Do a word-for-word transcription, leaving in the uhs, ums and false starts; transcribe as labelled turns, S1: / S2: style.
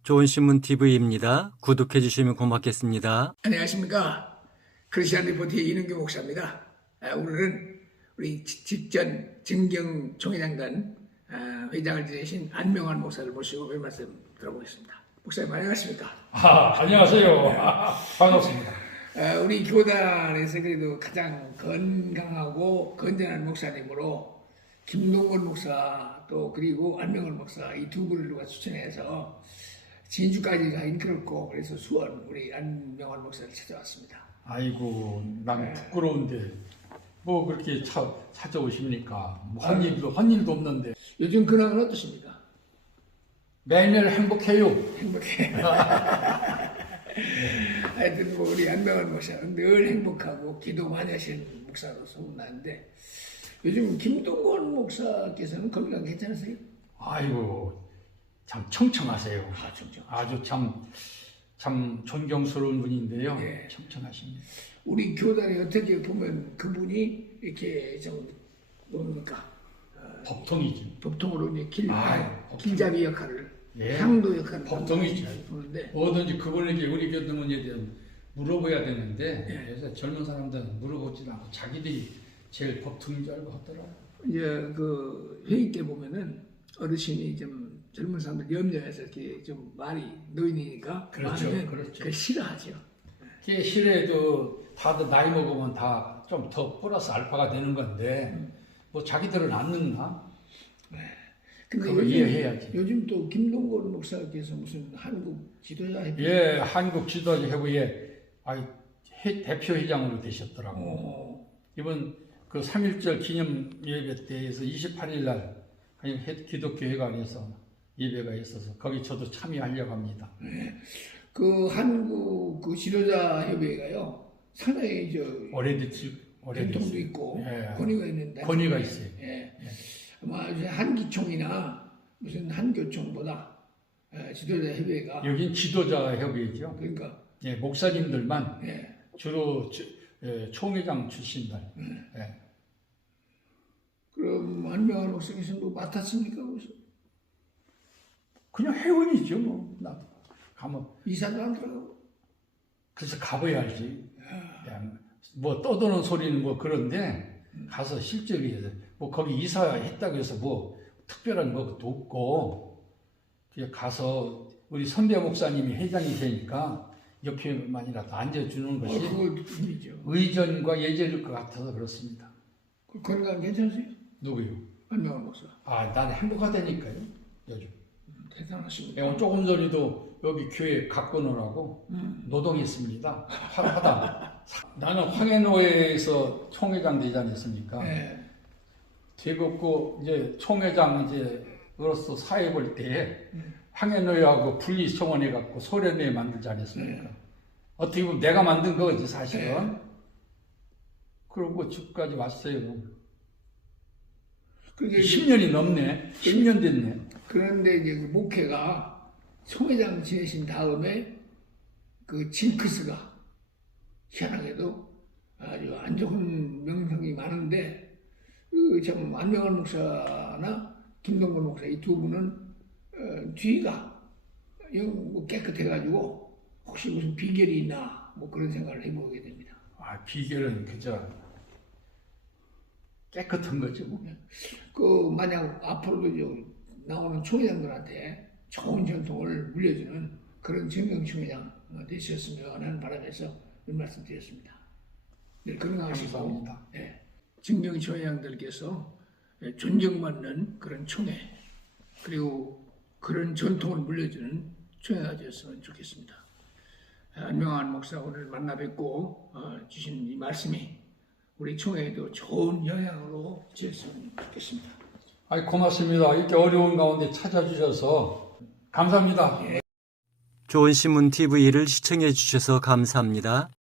S1: 좋은 신문 티비입니다. 구독해 주시면 고맙겠습니다.
S2: 안녕하십니까. 크리스찬 리포트의 이능규 목사입니다. 아, 오늘은 우리 직전 증경 총회장단 아, 회장을 지내신 안명환 목사를 모시고 몇 말씀 들어보겠습니다. 목사님 안녕하십니까.
S3: 아, 안녕하세요. 반갑습니다.
S2: 아, 우리 교단에서 그래도 가장 건강하고 건전한 목사님으로 김동건 목사 또 그리고 안명환 목사 이 두 분을 누가 추천해서 진주까지 가긴 그렇고 그래서 수원 우리 안명환 목사를 찾아왔습니다.
S3: 아이고, 난 부끄러운데 뭐 그렇게 차, 찾아오십니까? 뭐 한 일도 한 일도 없는데.
S2: 요즘 근황은 어떠십니까?
S3: 매일 행복해요.
S2: 행복해. 하여튼 뭐 우리 안명환 목사는 늘 행복하고 기도 많이 하시는 목사로 소문나는데 요즘 김동건 목사께서는 건강 괜찮으세요?
S3: 아이고, 참 청청하세요.
S2: 아, 청청.
S3: 아주 참, 참 존경스러운 분인데요.
S2: 예.
S3: 청청하십니다.
S2: 우리 교단에 어떻게 보면 그분이 이렇게 좀 뭡니까? 어,
S3: 법통이지.
S2: 법통으로 이제 길,
S3: 아, 법통.
S2: 길잡이 역할을,
S3: 예.
S2: 향도 역할을
S3: 법통이지.
S2: 보는데
S3: 뭐든지 그분에게 우리 교도문에 대한 물어봐야 되는데
S2: 예.
S3: 그래서 젊은 사람들은 물어보지 않고 자기들이 제일 법통인 줄 알고 하더라고요.
S2: 이제 그 회의 때 보면은 어르신이 좀 젊은 사람들 염려해서 이렇게 좀 말이 노인이니까
S3: 그렇죠,
S2: 많으면
S3: 그렇죠.
S2: 그걸 싫어하죠.
S3: 그게 실에도 다들 나이 먹으면 다 좀 더 플러스 알파가 되는 건데
S2: 음.
S3: 뭐 자기들은 안 듣나?
S2: 근데
S3: 그걸
S2: 요즘,
S3: 이해해야지.
S2: 요즘 또 김동건 목사께서 무슨 한국 지도자 협회
S3: 예, 한국 지도자 협의회 아이, 회- 대표 회장으로 되셨더라고.
S2: 어,
S3: 이번 그 삼일절 기념 예배 때에서 이십팔 일 날 그냥 해- 기독교 회관에서 예배가 있어서 거기 저도 참여하려고 합니다.
S2: 그 한국 그 지도자 협회가요 상당히 저
S3: 오래됐지,
S2: 전통도
S3: 오래됐어요.
S2: 있고
S3: 예.
S2: 권위가 있는데
S3: 권위가 있어요.
S2: 예. 아마 이제 한기총이나 무슨 한교총보다 예, 지도자 협회가
S3: 여긴 지도자 협의회죠.
S2: 그러니까
S3: 예, 목사님들만
S2: 예.
S3: 주로 주- 예, 총회장 출신들. 예.
S2: 그럼 안명환 목사께서 뭐 맡았습니까? 그래서
S3: 그냥 회원이죠, 뭐. 나 가면
S2: 이사도 안 들어가고
S3: 그래서 가봐야 알지. 예, 뭐 떠도는 소리는 뭐 그런데 가서 실제로 해서 뭐 거기 이사했다고 해서 뭐 특별한 것도 없고 그냥 가서 우리 선배 목사님이 회장이 되니까 옆에만이라도 앉아주는
S2: 어,
S3: 것이
S2: 그거 힘이죠.
S3: 의전과 예절일 것 같아서 그렇습니다.
S2: 그 건강 괜찮으세요?
S3: 누구요?
S2: 안명환 목사
S3: 아, 난 행복하다니까요, 요즘.
S2: 대단하십니다.
S3: 예, 조금 전에도 여기 교회 갖고 노라고
S2: 음.
S3: 노동했습니다. 하- 하다. 나는 황해노회에서 총회장 되지 않았습니까?
S2: 예.
S3: 되고 이제 총회장 이제 으로서 사회 볼 때
S2: 음.
S3: 황해노회하고 분리 청원해 갖고 소련회 만들지 않았습니까?
S2: 네.
S3: 어떻게 보면 내가 만든 거지 사실은.
S2: 네.
S3: 그러고 지금까지 왔어요.
S2: 그게 이제
S3: 십 년이 넘네. 십 년 됐네.
S2: 그런데 이제 그 목회가 총회장 지내신 다음에 그 징크스가 희한하게도 아주 안 좋은 명성이 많은데 그참 안명환 목사나 김동건 목사 이 두 분은 어, 뒤가 영 뭐 깨끗해가지고 혹시 무슨 비결이 있나 뭐 그런 생각을 해보게 됩니다.
S3: 아, 비결은 그저 깨끗한 거죠. 뭐.
S2: 그 만약 앞으로도 저 나오는 총회장들한테 좋은 전통을 물려주는 그런 정경 총회장 되셨으면 하는 바람에서 이런 말씀드렸습니다. 늘 건강하시고
S3: 감사합니다.
S2: 예, 정경 총회장들께서 존경받는 그런 총회 그리고 그런 전통을 물려주는 총회가 되었으면 좋겠습니다. 안명환 목사 오늘 만나 뵙고 어, 주신 이 말씀이 우리 총회에도 좋은 영향으로 지었으면 좋겠습니다.
S3: 아이, 고맙습니다. 이렇게 어려운 가운데 찾아주셔서 감사합니다.
S1: 좋은 신문 티비를 시청해 주셔서 감사합니다.